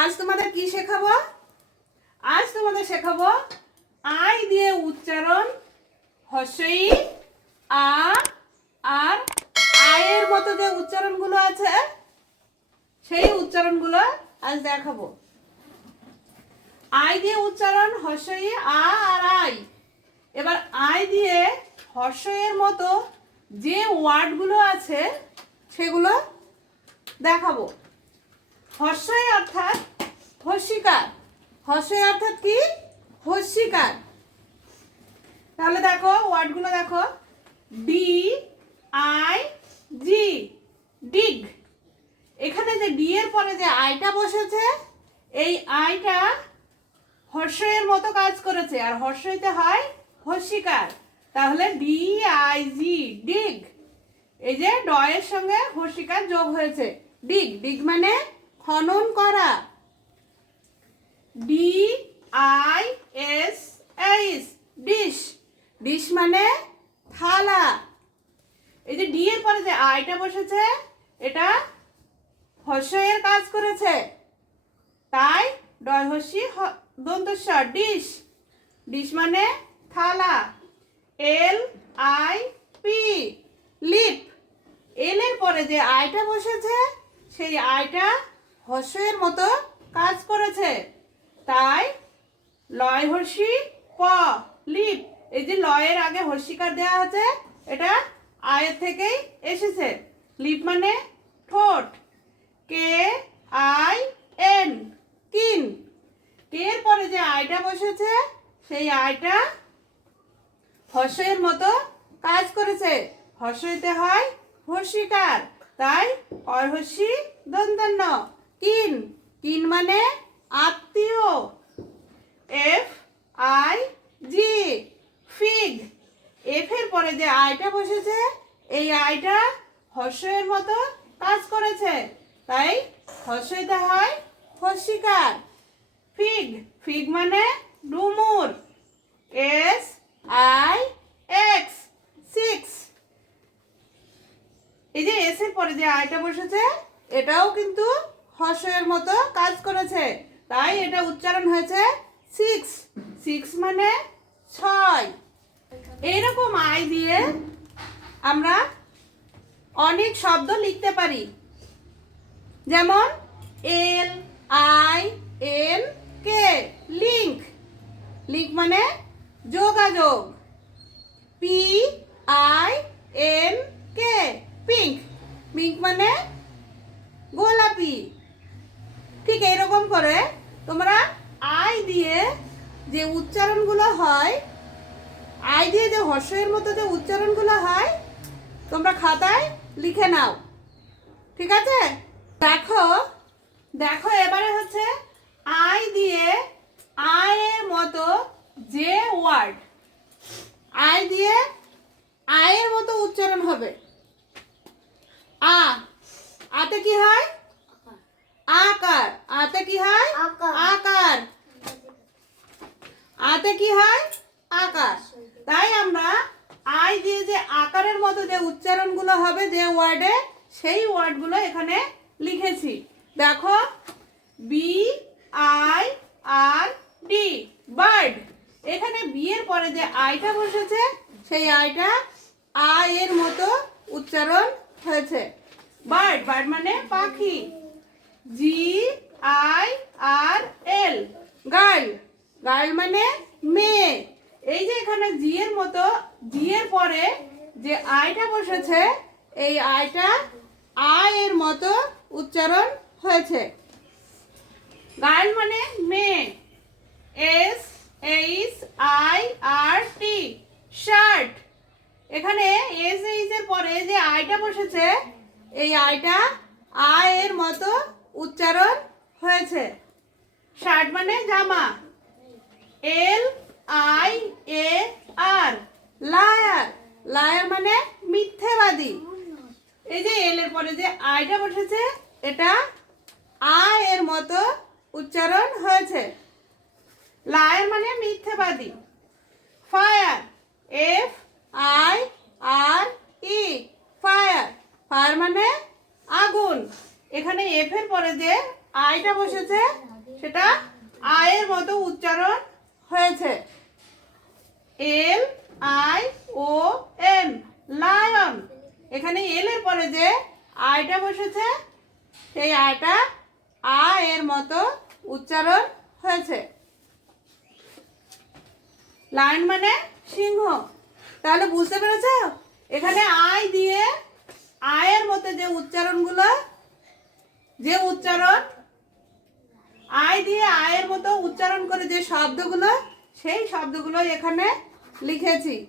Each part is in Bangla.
আজ তোমাদের কি শেখাবো? আজ তোমাদের শেখাবো আই দিয়ে উচ্চারণ হস্যই আ, আর আয়ের মতো যে উচ্চারণগুলো আছে, সেই উচ্চারণগুলো আজ দেখাবো। আই দিয়ে উচ্চারণ হর্ষই আ, আর, আই। এবার আই দিয়ে হর্ষয়ের মতো যে ওয়ার্ডগুলো আছে, সেগুলো দেখাবো। হর্ষই অর্থাৎ হস্যিকার হর্ষই অর্থাৎ কি? হস্যিকার তাহলে দেখো, ওয়ার্ডগুলো দেখো। D I G dig. এখানে যে ডি এর পরে যে আইটা বসেছে, এই আইটা হর্ষয়ের মতো কাজ করেছে। আর হর্ষইতে হয় হর্ষিকার। তাহলে ডি আই জি ডিগ। এই যে ডয়ের সঙ্গে হর্ষিকার যোগ হয়েছে। ডিগ ডিগ মানে খনন করা। D I S H dish dish মানে থালা। এই যে ডি এর পরে যে আইটা বসেছে, এটা হর্ষয়ের কাজ করেছে। তাই ডয় হর্ষি হ- দন্তস্বর ডিশ ডিশ মানে থালা। L I P lip L এর পরে যে আইটা বসেছে, সেই আইটা হর্ষের মতো কাজ করেছে। তাই লয় হর্ষি প, লিপ। এই যে লয়ের আগে হর্ষিকার দেওয়া আছে এটা আয়ের থেকেই এসেছে। লিপ মানে ঠোঁট। কে, আই, এন, কিন। কে এর পরে যে আইটা বসেছে, সেই আইটা হর্ষের মতো কাজ করেছে। হর্ষইতে হয় হর্ষিকার, তাই অহর্ষি দন্তন্য কিন কিন মানে আত্মীয়। F I G fig F এর পরে যে আইটা বসেছে, এই আইটা হর্ষের মতো কাজ করেছে। তাই হর্ষইতে হয় হর্ষিকার ফিগ ফিগ মানে ডুমুর। এস আই এক্স সিক্স এই যে এস এর পরে যে আইটা বসেছে, এটাও কিন্তু হর্ষের মতো কাজ করেছে। তাই এটা উচ্চারণ হয়েছে সিক্স সিক্স মানে ছয়। এইরকম আয় দিয়ে আমরা অনেক শব্দ লিখতে পারি। যেমন L, I, N, K. Link link মানে যোগাযোগ P I N K pink pink মানে গোলাপি ঠিক এরকম করে তোমরা আই দিয়ে যে উচ্চারণগুলো হয় আই যে মতো যে উচ্চারণগুলো হয় তোমরা খাতায় লিখে নাও। ঠিক আছে? দেখো দেখো এবারে হচ্ছে আই দিয়ে আয়ের মতো যে ওয়ার্ড আই দিয়ে আয়ের মতো উচ্চারণ হবে। আ আতে কি হয়? আকার। আতে কি হয়? আকার। আকার। আতে কি হয়? আকার। তাই আমরা আই দিয়ে যে আকারের মতো যে উচ্চারণগুলো হবে যে ওয়ার্ডে, সেই ওয়ার্ডগুলো এখানে লিখেছি। দেখো B I R D bird এখানে বি এর পরে যে আইটা বসেছে, সেই আইটা আ এর মতো উচ্চারণ হয়েছে। বার্ড বার্ড মানে পাখি। G I R L girl girl মানে মেয়ে। এই যে এখানে জি এর মতো জি এর পরে যে আইটা বসেছে, এই আইটা আ এর মতো উচ্চারণ হয়েছে। গার্ল মানে মেয়ে। S H I R T shirt এখানে এস এইচ এর পরে যে আইটা বসেছে, এই আইটা আ এর মতো উচ্চারণ হয়েছে। শার্ট মানে জামা। L I A R. Liar. Liar মানে মিথ্যেবাদী। এই যে এল এর পরে যে আইটা বসেছে, এটা আ এর মতো উচ্চারণ হয়েছে। লায়ার মানে মিথ্যেবাদী। Fire. F I R E. Fire. Fire মানে আগুন। এখানে এফ এর পরে যে আইটা বসেছে, সেটা আয়ের মতো উচ্চারণ হয়েছে। L I O N lion এখানে এল এর পরে যে আইটা বসেছে, সেই আয়টা আ এর মতো উচ্চারণ হয়েছে। লায়ন মানে সিংহ। তাহলে বুঝতে পেরেছ? এখানে আই দিয়ে আয়ের মতো যে উচ্চারণগুলো, যে উচ্চারণ আয় দিয়ে আয়ের মতো উচ্চারণ করে যে শব্দগুলো, সেই শব্দগুলো এখানে লিখেছি।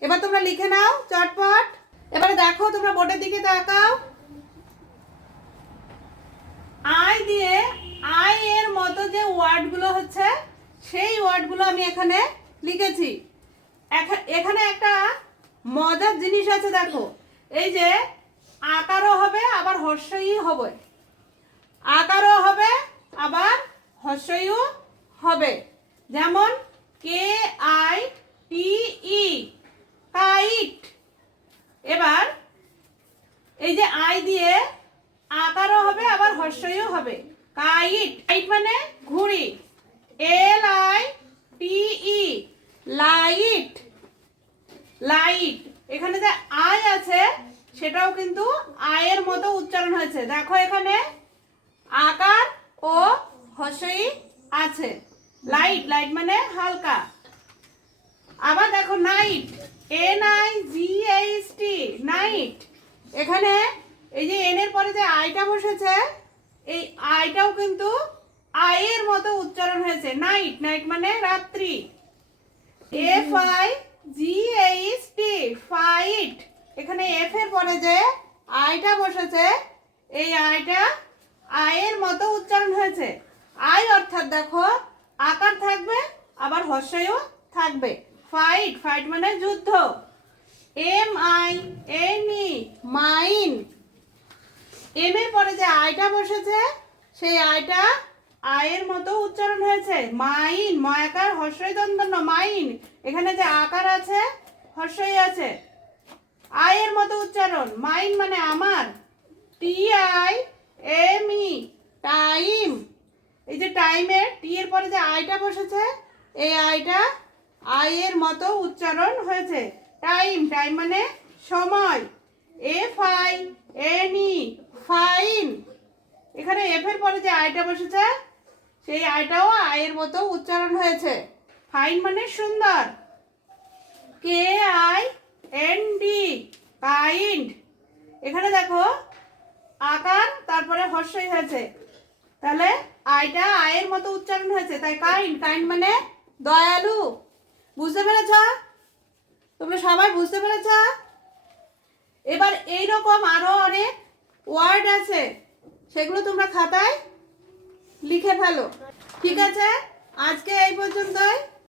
এবার তোমরা লিখে নাও, চটপট। এবারে দেখো, তোমরা বোর্ডের দিকে তাকাও। আয় দিয়ে আয় এর মতো যে ওয়ার্ডগুলো হচ্ছে, সেই ওয়ার্ডগুলো আমি এখানে লিখেছি। এখা- এখানে একটা মজার জিনিস আছে, দেখো। এই যে আকারও হবে, আবার হর্ষই হবে আকারও হবে আবার হর্ষইও হবে যেমন কে আই টি ই কাইট এবার এই যে আই দিয়ে আকারও হবে আবার হর্ষইও হবে কাইট কাইট মানে ঘুড়ি। L I T E, light. Light. এখানে যে আই আছে, সেটাও কিন্তু আয়ের মতো উচ্চারণ হয়েছে। দেখো এখানে আকার ও হর্ষই আছে। লাইট লাইট মানে হালকা। আবার দেখো night, N I G H T, night. এখানে এই যে এন এর পরে যে আইটা বসেছে এই আইটাও কিন্তু আয়ের মতো উচ্চারণ হয়েছে। নাইট নাইট মানে রাত্রি। F I G H T fight এখানে এফ এর পরে যে আইটা বসেছে, এই আইটা আয়ের মতো উচ্চারণ হয়েছে। আই অর্থাৎ দেখো, আকার থাকবে, আবার হর্ষয়ও থাকবে। ফাইট ফাইট মানে যুদ্ধ। M I N E mine M এর পরে যে আয়টা বসেছে, সেই আয়টা আয়ের মতো উচ্চারণ হয়েছে। মাইন, ময়াকার, হর্ষই দন্তন্য মাইন। এখানে যে আকার আছে, হর্ষই আছে। আয়ের মতো উচ্চারণ। মাইন মানে আমার। T I M E time. এই যে টাইমের টি এর পরে যে আইটা বসেছে, এই আইটা আয়ের মতো উচ্চারণ হয়েছে। টাইম টাইম মানে সময়। F I N E fine এখানে এফ এর পরে যে আইটা বসেছে, সেই আইটাও আয়ের মতো উচ্চারণ হয়েছে। ফাইন মানে সুন্দর। K I N D kind এখানে দেখো, আকার, তারপরে হর্ষই হয়েছে। তাহলে আইটা আয়ের মতো উচ্চারণ হয়েছে, তাই কাইন্ড কাইন্ড মানে দয়ালু। বুঝতে পেরেছ? তোমরা সবাই বুঝতে পেরেছ? এবার এই রকম আরও অনেক ওয়ার্ড আছে, সেগুলো তোমরা খাতায় লিখে ফেলো। ঠিক আছে? আজকে এই পর্যন্তই।